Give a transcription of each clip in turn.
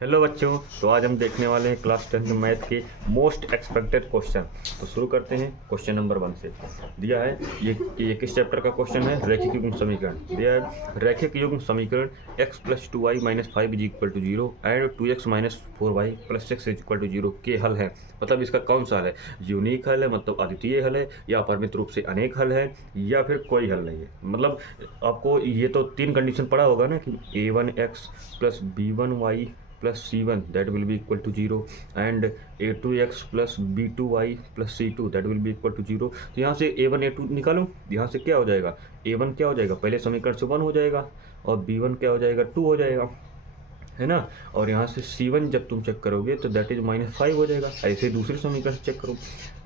Hello बच्चों। तो आज हम देखने वाले हैं क्लास 10 मैथ के मोस्ट एक्सपेक्टेड क्वेश्चन। तो शुरू करते हैं क्वेश्चन नंबर 1 से। दिया है ये किस चैप्टर का क्वेश्चन है? रैखिक युग्म समीकरण। दिया है रैखिक युग्म समीकरण x + 2y - 5 = 0 and 2x - 4y + 6 = 0 के हल है। मतलब इसका कौन सा हल है? यूनिक हल है, मतलब अद्वितीय हल है, या अपरिमित रूप से अनेक हल है, या फिर कोई हल नहीं है। मतलब आपको ये तो 3 कंडीशन पढ़ा होगा ना कि a1x + b1y plus c1 that will be equal to 0 and a2x plus b2y plus c2 that will be equal to 0। तो यहाँ से a1 a2 निकालो। यहाँ से क्या हो जाएगा? a1 क्या हो जाएगा? पहले समीकरण से 1 हो जाएगा, और b1 क्या हो जाएगा? 2 हो जाएगा, है ना। और यहाँ से c1 जब तुम चेक करोगे तो दैट इज -5 हो जाएगा। ऐसे दूसरे समीकरण से चेक करो,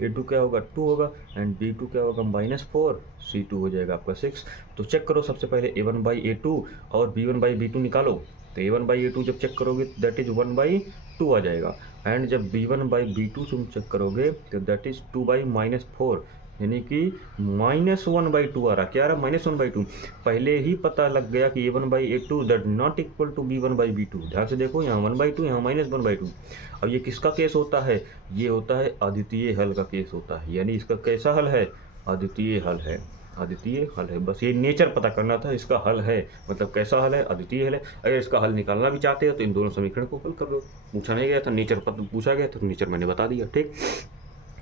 a2 क्या होगा? 2 होगा, एंड b2 क्या होगा? -4, c2 हो जाएगा आपका 6। तो चेक करो सबसे पहले a1/a2 और b1/b2 निकालो। तो a1/a2 जब चेक करोगे दैट इज 1/2 आ जाएगा, एंड जब b1/b2 तुम चेक करोगे तो दैट इज 2/-4, यानी कि -1/2 आ रहा। क्या आ रहा? -1/2। पहले ही पता लग गया कि a1/a2 that not equal to b1/b2। ध्यान से देखो, यहाँ 1/2, यहाँ -1/2। अब ये किसका केस होता है? ये होता है अद्वितीय हल का केस होता है। यानी इसका कैसा हल है? अद्वितीय हल है। अद्वितीय हल है, बस ये नेचर पता करना था। इसका हल है मतलब कैसा हल है? अद्वितीय हल है। अगर इसका हल निकालना भी चाहते हो तो इन दोनों समीकरण को हल कर दो। पूछा नहीं गया था, नेचर पूछा गया तो नेचर मैंने बता दिया। ठीक,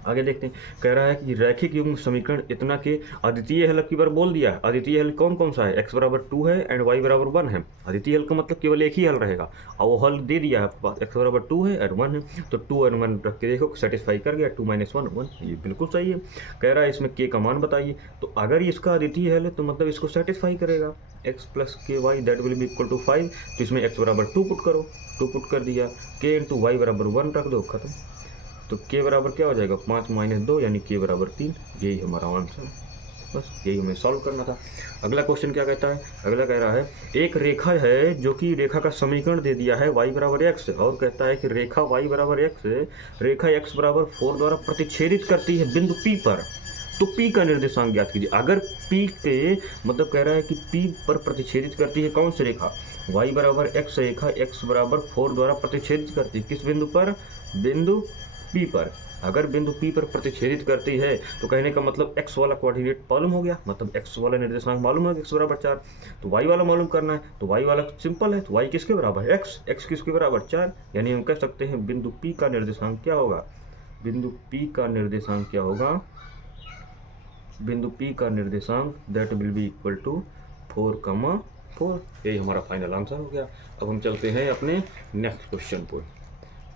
आगे देखते हैं। कह रहा है कि रैखिक युग्म समीकरण इतना के अद्वितीय हल की बार बोल दिया है। अद्वितीय हल कौन कौन सा है? x = 2 है एंड y = 1 है। अद्वितीय हल का मतलब केवल एक ही हल रहेगा, और वो हल दे दिया है आपके पास, x = 2 है और 1 है। तो 2 और 1 रख के देखो, सेटिस्फाई कर गया। 2 - 1 1, ये बिल्कुल सही है। कह रहा है इसमें k का मान बताइए। तो अगर इसका अद्वितीय हल है तो मतलब इसको सेटिस्फाई करेगा। x + ky that will be equal to 5। तो इसमें x = 2 पुट करो, 2 पुट कर दिया, k × y = 1 रख दो, खत्म। तो k बराबर क्या हो जाएगा? 5 - 2 यानी k = 3। यही हमारा आंसर है। बस यही हमें सॉल्व करना था। अगला क्वेश्चन क्या कहता है? अगला कह रहा है एक रेखा है जो कि रेखा का समीकरण दे दिया है y = x, और कहता है कि रेखा y = x रेखा x = 4 द्वारा प्रतिच्छेदित करती है बिंदु P पर। तो P का निर्देशांक ज्ञात कीजिए। अगर P के मतलब कह रहा है कि P पर प्रतिच्छेदित करती है कौन सी रेखा? y = x रेखा x = 4 द्वारा प्रतिच्छेदित करती है किस बिंदु पर? बिंदु P पर। अगर बिंदु P पर प्रतिच्छेदित करती है तो कहने का मतलब x वाला कोऑर्डिनेट मालूम हो गया, मतलब x वाला निर्देशांक मालूम है, x = 4। तो y वाला मालूम करना है, तो y वाला सिंपल है, तो y किसके बराबर है? x किसके बराबर? 4। यानी हम कह सकते हैं बिंदु P का निर्देशांक क्या होगा? बिंदु P का निर्देशांक क्या होगा? बिंदु P का निर्देशांक that will be equal to 4,4। यही हमारा फाइनल आंसर हो गया। अब हम चलते हैं अपने नेक्स्ट क्वेश्चन पर।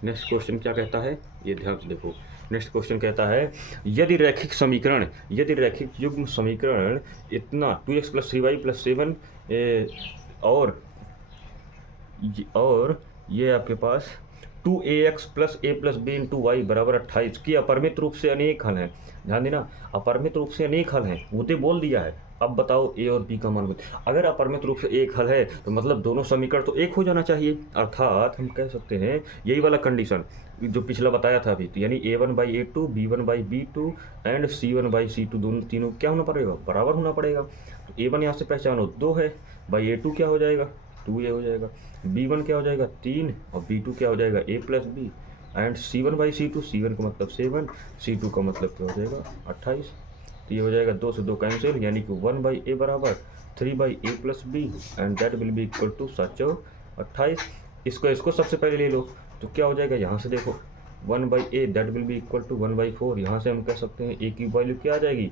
नेक्स्ट क्वेश्चन क्या कहता है, ये ध्यान से देखो। नेक्स्ट क्वेश्चन कहता है यदि रैखिक युग्म समीकरण इतना 2x + 3y + 7 और ये आपके पास 2ax + a + b × y = 28 की अपरिमित रूप से अनेक हल हैं। ध्यान देना, अपरिमित रूप से अनेक हल हैं, वो तो बोल दिया है। अब बताओ a और b का मान बताओ। अगर अपरिमित रूप से एक हल है तो मतलब दोनों समीकरण तो एक हो जाना चाहिए। अर्थात हम कह सकते हैं यही वाला कंडीशन जो पिछला बताया था अभी, तो यानी a1/a2 b1/b2 एंड c1/c2 दोनों तीनों क्या होना पड़ेगा? बराबर होना पड़ेगा। तो a1 यहाँ से पहचानो 2 है, बाई a2 क्या हो जाएगा? 2a हो जाएगा। b1 क्या हो जाएगा? 3, और b2 क्या हो जाएगा? a + b and c1/c2, c1 का मतलब 7, c2 का मतलब क्या हो जाएगा? 28। तो ये हो जाएगा 2 से 2 कैंसिल, यानी कि 1/a = 3/a + b and that will be equal to 28। इसको सबसे पहले ले लो, तो क्या हो जाएगा? यहाँ से देखो 1/a that will be equal to 1/4। यहाँ से हम कह सकते हैं a की वैल्यू क्या आ जाएगी?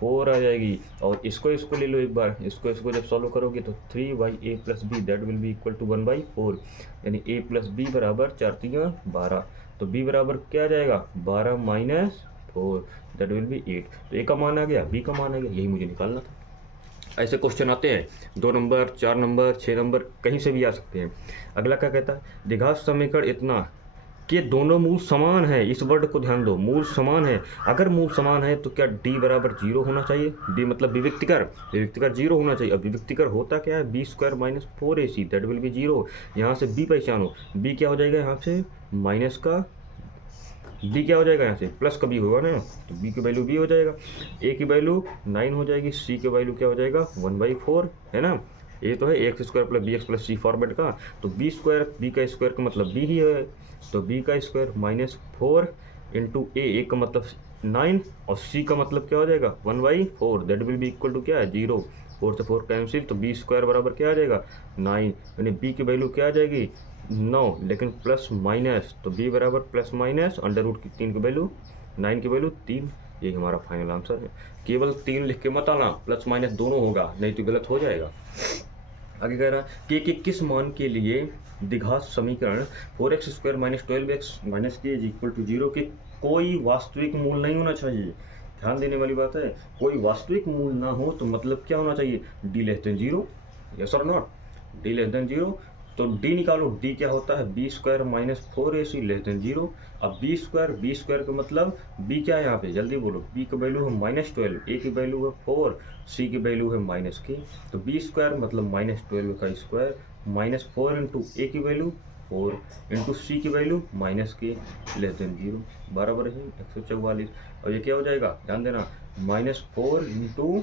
4 आ जाएगी। और इसको ले लो एक बार, इसको जब सॉल्व करोगे तो 3/a + b that will be equal to 1/4, यानी a + b = 4 × 12। तो b बराबर क्या आ जाएगा? 12 - 4 दैट विल बी 8। तो a का मान आ गया, b का मान आ गया, यही मुझे निकालना था। ऐसे क्वेश्चन आते हैं 2 नंबर, 4 नंबर, 6 नंबर, कहीं से भी आ सकते हैं। अगला क्या कहता है? द्विघात समीकरण इतना कि दोनों मूल समान है। इस वर्ड को ध्यान दो, मूल समान है। अगर मूल समान है तो क्या d = 0 होना चाहिए? d मतलब विविक्तिकर 0 होना चाहिए। अब विविक्तिकर होता क्या है? b² - 4ac that will B 0। यहाँ से b पहचानो, b क्या हो जाएगा? यहाँ से माइनस का b क्या हो जाएगा? यहाँ से प्लस का b होगा ना, तो b की वैल्यू b हो जाएगा, a की वैल्यू 9 हो जाएगी, c की वैल्यू क्या हो जाएगा? 1/4, है ना। ये तो है x square plus b x plus c format का, तो बी स्क्वायर, बी का स्क्वायर का मतलब बी ही है, तो बी का स्क्वायर माइनस 4 इंटू ए का मतलब 9 और सी का मतलब क्या हो जाएगा 1/4, that will be equal to क्या है 0, 4 से 4 कैंसिल, तो बी स्क्वायर बराबर क्या आ जाएगा 9, यानी बी की वैल्यू क्या आ जाएगी 9, लेकिन प्लस माइनस, तो बी बराबर प्लस माइनस अंडर रूट की 3 की वैल्यू 9 की वैल्यू 3, यही हमारा फाइनल आंसर है। केवल 3 लिख के मत आना, प्लस माइनस दोनों होगा, नहीं तो गलत हो जाएगा। आगे कह रहा है कि किस मान के लिए द्विघात समीकरण 4x² - 12x - k = 0 के कोई वास्तविक मूल नहीं होना चाहिए। ध्यान देने वाली बात है, कोई वास्तविक मूल ना हो तो मतलब क्या होना चाहिए, d < 0, यस और नॉट, d < 0, तो d निकालो, d क्या होता है b² - 4ac < 0। अब b स्क्वायर का मतलब b क्या है यहाँ पे, जल्दी बोलो, b की वैल्यू है -12, a की वैल्यू है 4, c की वैल्यू है -k, तो b स्क्वायर मतलब -12 का स्क्वायर -4 इंटू a की वैल्यू 4 इंटू सी की वैल्यू -k < 0 बराबर है 144। और ये क्या हो जाएगा, ध्यान देना, -4 इंटू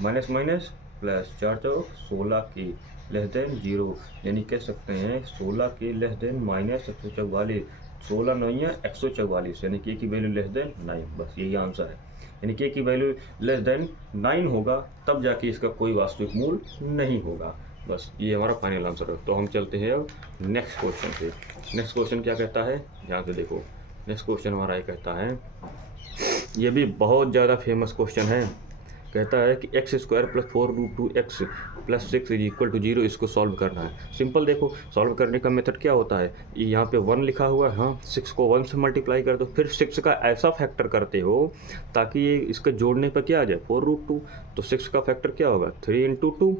माइनस माइनस प्लस 4 चौक 16k < 0, यानी कह सकते हैं 16k -144, 16 नहीं है 144, यानी k की वैल्यू <9, बस यही आंसर है। यानी k की वैल्यू <9 होगा तब जाके इसका कोई वास्तविक मूल नहीं होगा। बस ये हमारा फाइनल आंसर है। तो हम चलते हैं अब नेक्स्ट क्वेश्चन पे। नेक्स्ट क्वेश्चन क्या कहता है, ध्यान से देखो। नेक्स्ट क्वेश्चन हमारा ये कहता है, ये भी बहुत ज़्यादा फेमस क्वेश्चन है। कहता है कि x² + 4√2x + 6 = 0, इसको सॉल्व करना है। सिंपल देखो, सॉल्व करने का मेथड क्या होता है, यहाँ पे 1 लिखा हुआ है, हाँ 6 को 1 से मल्टीप्लाई कर दो, फिर 6 का ऐसा फैक्टर करते हो ताकि ये इसके जोड़ने पर क्या आ जाए 4√2, तो 6 का फैक्टर क्या होगा 3 × 2,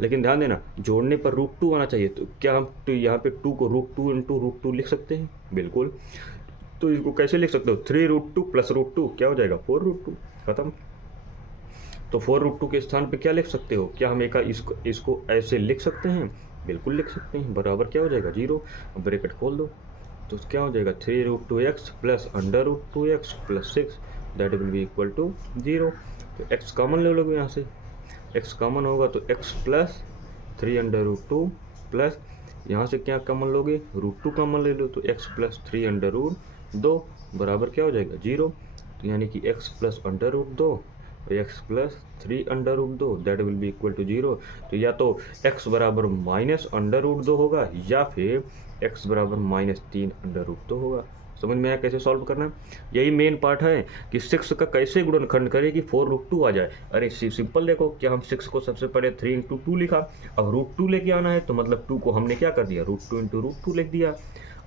लेकिन ध्यान देना जोड़ने पर √2 आना चाहिए। तो क्या हम तो यहाँ पे 2 को √2 × √2 लिख सकते हैं, बिल्कुल। तो इसको कैसे लिख सकते हो, 3√2 + √2 क्या हो जाएगा 4√2, खत्म। तो 4√2 के स्थान पे क्या लिख सकते हो, क्या हम इसको ऐसे लिख सकते हैं, बिल्कुल लिख सकते हैं, बराबर क्या हो जाएगा 0, ब्रैकेट खोल दो, तो क्या हो जाएगा 3√2x + √2x + 6 that will be equal to 0। तो x कॉमन ले लोगे, यहाँ से x कॉमन होगा तो x + 3√2 प्लस यहाँ से क्या कॉमन लोगे, √2 कॉमन ले लो, तो x + 3√2 बराबर क्या हो जाएगा 0। तो यानी कि x + √2 x + 3√2 that will be equal to 0। तो या तो x बराबर -√2 होगा या फिर x बराबर -3√2 होगा। समझ में आया कैसे सॉल्व करना है। यही मेन पार्ट है कि 6 का कैसे गुणनखंड करें कि 4√2 आ जाए। अरे सिंपल देखो, क्या हम 6 को सबसे पहले 3 × 2 लिखा, अब √2 लेके आना है तो मतलब 2 को हमने क्या कर दिया √2 × √2 लिख दिया।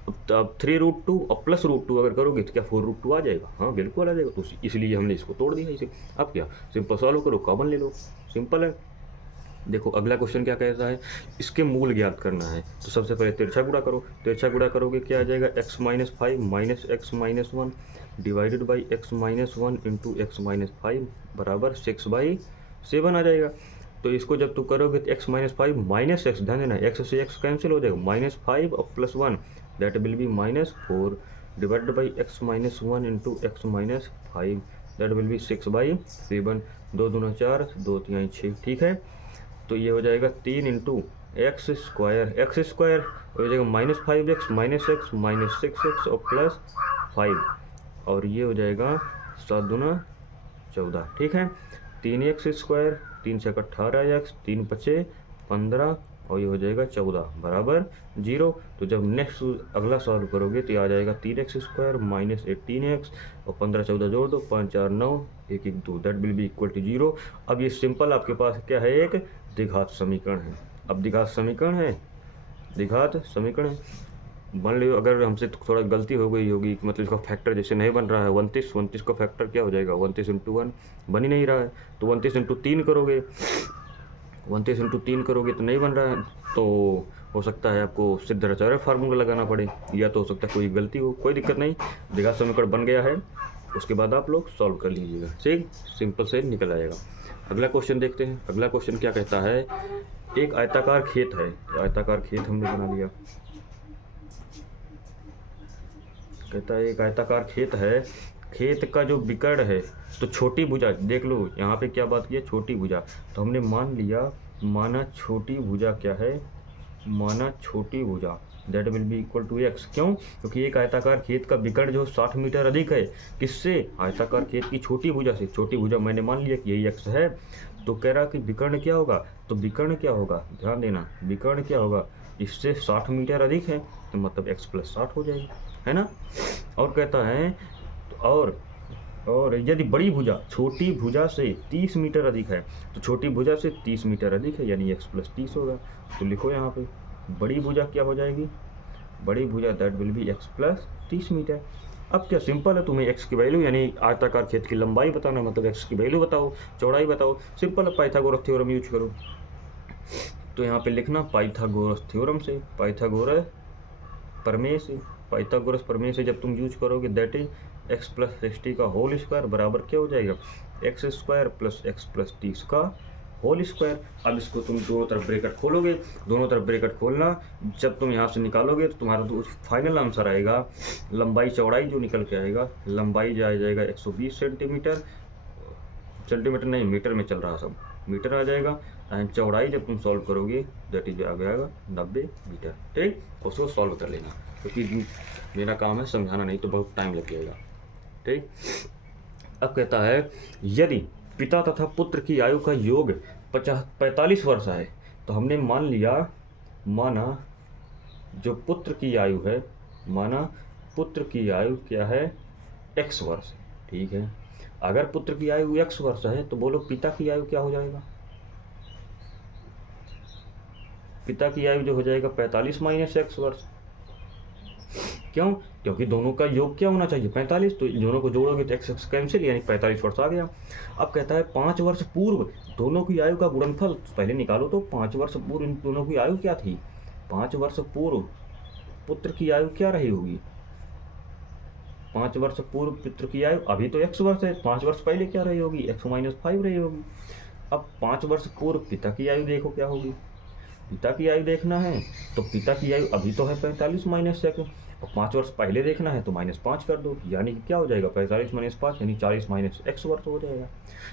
अब 3√2 और प्लस √2 अगर करोगे तो क्या 4√2 आ जाएगा, हाँ बिल्कुल आ जाएगा। तो इसलिए हमने इसको तोड़ दिया इसे। अब क्या सिंपल सॉल्व करो, कॉमन ले लो, सिंपल है। देखो अगला क्वेश्चन क्या कहता है, इसके मूल ज्ञात करना है। तो सबसे पहले तिरछा गुणा करो, तिरछा गुणा करोगे क्या आ जाएगा x - 5 - x - 1 divided by x - 1 × x - 5 बराबर 6/7 आ जाएगा। तो इसको जब तुम करोगे तो x - 5 - x, ध्यान देना x से x कैंसिल हो जाएगा, -5 और +1 that will B -4 divided by x - 1 × x - 5 that will B 6/7, 2 दूना 4, 2 तिहाई 6, ठीक है। तो ये हो जाएगा 3 × x स्क्वायर हो जाएगा -5x - x - 6x और +5, और ये हो जाएगा 7 दूना 14, ठीक है। 3x स्क्वायर, 3 × 18x, 3 × 5 15 और ये हो जाएगा 14 बराबर 0। तो जब नेक्स्ट अगला सॉल्व करोगे तो ये आ जाएगा 3x स्क्वायर -18x और 15 14 जोड़ दो, 5 4 9 1 1 2 that will be equal to 0। अब ये सिंपल आपके पास क्या है, एक द्विघात समीकरण है। अब द्विघात समीकरण है, द्विघात समीकरण है। मान लो अगर हमसे थोड़ा गलती हो गई होगी, मतलब इसका फैक्टर जैसे नहीं बन रहा है 29 का फैक्टर क्या हो जाएगा 29 × 1 बन ही नहीं रहा है, तो 29 × 3 करोगे, 29 × 3 करोगे तो नहीं बन रहा है, तो हो सकता है आपको सिद्धाचार्य फार्मूला लगाना पड़े, या तो हो सकता है कोई गलती हो, कोई दिक्कत नहीं, द्विघात समीकरण बन गया है, उसके बाद आप लोग सॉल्व कर लीजिएगा, ठीक, सिंपल से निकल आएगा। अगला क्वेश्चन देखते हैं। अगला क्वेश्चन क्या कहता है, एक आयताकार खेत है, आयताकार खेत हमने बना लिया। कहता है एक आयताकार खेत है, खेत का जो विकर्ण है तो छोटी भुजा, देख लो यहाँ पे क्या बात की है छोटी भुजा, तो हमने मान लिया माना छोटी भुजा क्या है, माना छोटी भुजा that will be equal to X. क्यों? क्योंकि एक आयताकार खेत का विकर्ण जो 60 मीटर अधिक है, किससे? आयताकार खेत की छोटी भुजा से। छोटी भुजा मैंने मान लिया कि यही एक्स है, तो कह रहा कि विकर्ण क्या होगा, तो विकर्ण क्या होगा, ध्यान देना, विकर्ण क्या होगा, इससे 60 मीटर अधिक है, तो मतलब x प्लस 60 हो जाएगी, है ना। और कहता है और यदि बड़ी भुजा छोटी भुजा से 30 मीटर अधिक है, तो छोटी भुजा से 30 मीटर अधिक है, यानी x प्लस 30 होगा। तो लिखो यहाँ पे बड़ी भुजा क्या हो जाएगी, बड़ी भुजा that will be x plus 30 metre. अब क्या सिंपल है, तुम्हें x की वैल्यू यानी आयताकार खेत की लंबाई बताना, मतलब x की वैल्यू बताओ, चौड़ाई बताओ। सिंपल है, पाइथागोरस थ्योरम यूज करो। तो यहाँ पे लिखना पाइथागोरस थ्योरम से, पाइथागोरस प्रमेय से, पाइथागोरस प्रमेय से जब तुम यूज करोगे दैट इज x प्लस 60 का होल स्क्वायर बराबर क्या हो जाएगा, x square plus x plus 30 का होल स्क्वायर। अब इसको तुम दोनों तरफ ब्रैकेट खोलोगे, दोनों तरफ ब्रैकेट खोलना, जब तुम यहाँ से निकालोगे तो तुम्हारा तो फाइनल आंसर आएगा, लंबाई चौड़ाई जो निकल के आएगा, लंबाई जाएगा 120 सेंटीमीटर, सेंटीमीटर नहीं मीटर में चल रहा सब, मीटर आ जाएगा। एंड चौड़ाई जब तुम सॉल्व करोगे दैट इज आ जाएगा 90 मीटर। ठीक, उसको सॉल्व कर लेना, क्योंकि मेरा काम है समझाना, नहीं तो बहुत टाइम लग जाएगा। ठीक, अब कहता है यदि पिता तथा पुत्र की आयु का योग 45 वर्ष है, तो हमने मान लिया, माना जो पुत्र की आयु है, माना पुत्र की आयु क्या है, x वर्ष। ठीक है, अगर पुत्र की आयु x वर्ष है तो बोलो पिता की आयु क्या हो जाएगा, पिता की आयु जो हो जाएगा 45 माइनस x वर्ष। क्यों? क्योंकि दोनों का योग क्या होना चाहिए, 45, तो दोनों को जोड़ोगे तो x कैंसिल, यानी 45 वर्ष आ गया। अब कहता है 5 वर्ष पूर्व दोनों की आयु का गुणनफल पहले निकालो, तो 5 वर्ष पूर्व इन दोनों की आयु क्या थी, 5 वर्ष पूर्व पुत्र की आयु क्या रही होगी, 5 वर्ष पूर्व पुत्र की आयु, अभी तो x वर्ष है, 5 वर्ष पहले क्या रही होगी, x माइनस 5 रही होगी। अब 5 वर्ष पूर्व पिता की आयु देखो क्या होगी, पिता की आयु देखना है तो पिता की आयु अभी तो है 45 माइनस x, और 5 वर्ष पहले देखना है तो -5 कर दो, यानी कि क्या हो जाएगा 45 माइनस 5 यानी 40 माइनस x वर्ष हो जाएगा।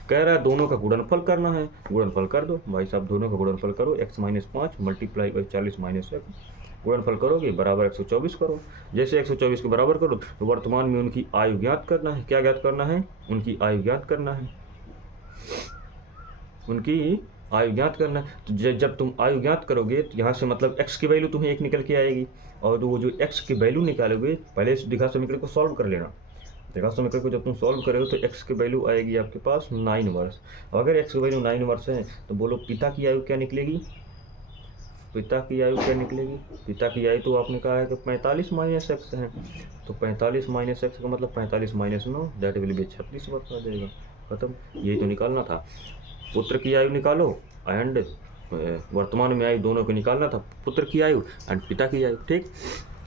कह रहा है दोनों का गुणनफल करना है, गुणनफल कर दो भाई साहब, दोनों का गुणनफल करो, x minus 5 multiply by 40 minus x, गुणनफल करोगे बराबर 124 करो। जैसे 124 के बराबर करो तो वर्तमान में उनकी आयु ज्ञात करना है, क्या ज्ञात करना है, उनकी आयु ज्ञात करना है, उनकी आयु ज्ञात करना है। तो जब तुम आयु ज्ञात करोगे तो यहाँ से मतलब x की वैल्यू तुम्हें 1 निकल के आएगी, और वो जो x की वैल्यू निकालोगे, पहले इस द्विघात समीकरण को सॉल्व कर लेना, द्विघात समीकरण को जब तुम सॉल्व करोगे तो x की वैल्यू आएगी आपके पास 9 वर्ष। अगर x की वैल्यू 9 वर्ष है तो बोलो पिता की आयु क्या निकलेगी, पिता की आयु क्या निकलेगी, पिता की आयु तो आपने कहा है कि 45 माइनस x है, तो 45 माइनस x का मतलब 45 माइनस 9 दैट विल बी 36 वर्ष आ जाएगा, खत्म। यही तो निकालना था, पुत्र की आयु निकालो एंड वर्तमान में आयु दोनों को निकालना था, पुत्र की आयु एंड पिता की आयु। ठीक,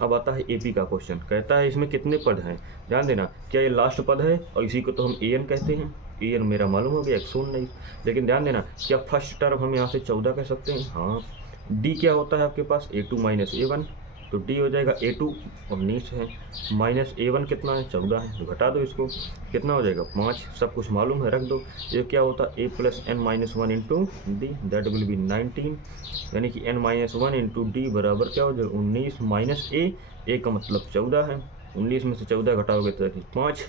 अब आता है एपी का क्वेश्चन, कहता है इसमें कितने पद हैं, ध्यान देना, क्या ये लास्ट पद है और इसी को तो हम an कहते हैं, an मेरा मालूम हो गया 119, लेकिन ध्यान देना क्या फर्स्ट टर्म हम यहाँ से 14 कह सकते हैं, हाँ। d क्या होता है आपके पास, a2 माइनस a1, तो d हो जाएगा a2 19 है, माइनस a1 कितना है 14 है, तो घटा दो इसको, कितना हो जाएगा 5, सब कुछ मालूम है रख दो। ये क्या होता है a plus n minus 1 into D that will B 19, यानी कि n माइनस 1 इंटू डी बराबर क्या हो जाएगा 19 माइनस a का मतलब 14 है, 19 में से 14 घटाओगे तो 5,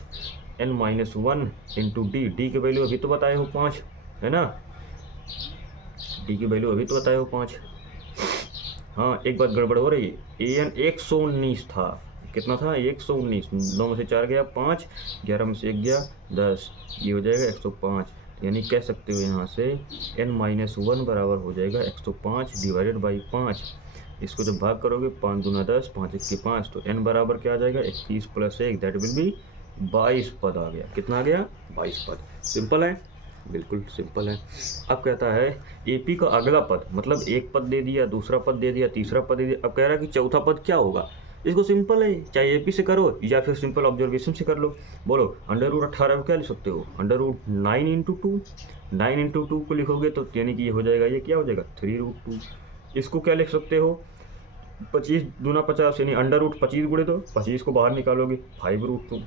n माइनस 1 इंटू डी की वैल्यू अभी तो बताए हो 5 है ना, डी की वैल्यू अभी तो बताए हो 5। हाँ, एक बात गड़बड़ हो रही है, an 119 था, कितना था 119, 9 में से 4 गया 5, 11 में से 1 गया 10, ये हो जाएगा 105, यानी कह सकते हो यहाँ से n माइनस 1 बराबर हो जाएगा 105 डिवाइडेड बाई 5, इसको जब भाग करोगे 5 दूना 10, 5 1 5, तो n बराबर क्या आ जाएगा 21 प्लस 1 दैट विल बी 22 पद आ गया, कितना आ गया 22 पद। सिंपल है, बिल्कुल सिंपल है। अब कहता है एपी का अगला पद, मतलब एक पद दे दिया, दूसरा पद दे दिया, तीसरा पद दे दिया, अब कह रहा है कि चौथा पद क्या होगा। इसको सिंपल है, चाहे एपी से करो या फिर सिंपल ऑब्जर्वेशन से कर लो। बोलो √18 को क्या लिख सकते हो, √9 इंटू 2, 9 इंटू 2 को लिखोगे तो यानी कि ये हो जाएगा, ये क्या हो जाएगा 3√2। इसको क्या लिख सकते हो 25 दूना 50, यानी √25 गुणे दो, 25 को बाहर निकालोगे 5√2।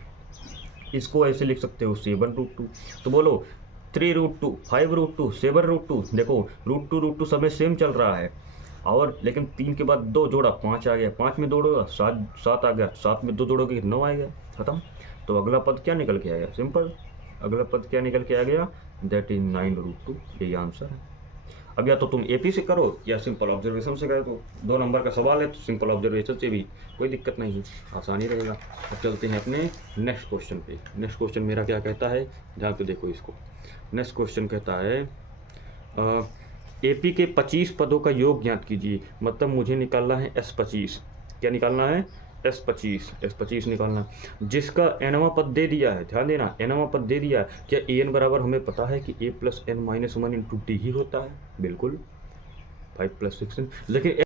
इसको ऐसे लिख सकते हो 7√2। तो बोलो 3√2, 5√2, 7√2। देखो √2 समय सेम चल रहा है, और लेकिन 3 के बाद 2 जोड़ा 5 आ गया, 5 में 2 जोड़ा 7 आ गया, 7 में 2 जोड़ोगे 9 आ गया, खत्म। तो अगला पद क्या निकल के आएगा? सिंपल, अगला पद क्या निकल के आ गया? That is 9√2। यही आंसर है। अब या तो तुम एपी से करो या सिंपल ऑब्जर्वेशन से करो। तो 2 नंबर का सवाल है तो सिंपल ऑब्जर्वेशन से भी कोई दिक्कत नहीं है, आसानी रहेगा। अब चलते हैं अपने नेक्स्ट क्वेश्चन पे। नेक्स्ट क्वेश्चन मेरा क्या कहता है, ध्यान से देखो इसको। नेक्स्ट क्वेश्चन कहता है एपी के 25 पदों का योग ज्ञात कीजिए। मतलब मुझे निकालना है S25। क्या निकालना है? S25 निकालना, जिसका nवां पद दे दिया है। ध्यान देना, nवां पद दे दिया है। क्या an बराबर हमें पता है कि a + n - 1 × t ही होता है? बिल्कुल, 5 + 6, लेकिन